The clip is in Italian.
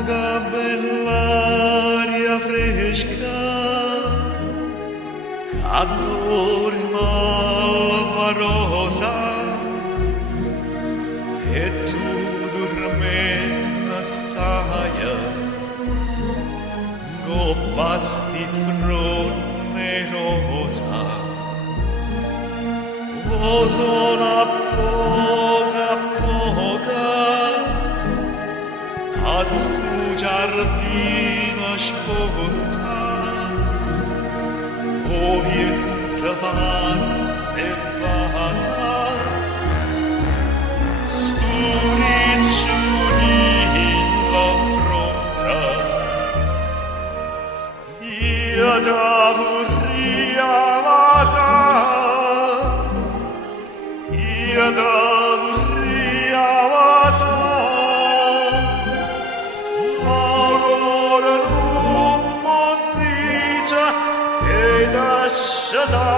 paga bell'aria fresca che rosa e tu dormendo stai gobbasti fronne rosa o sono poca a stu giardino sponta o vietta passa e passa sturicciolino pronta io da vorria vasa io da vorria vasa ma ora non mi dice che t'asciata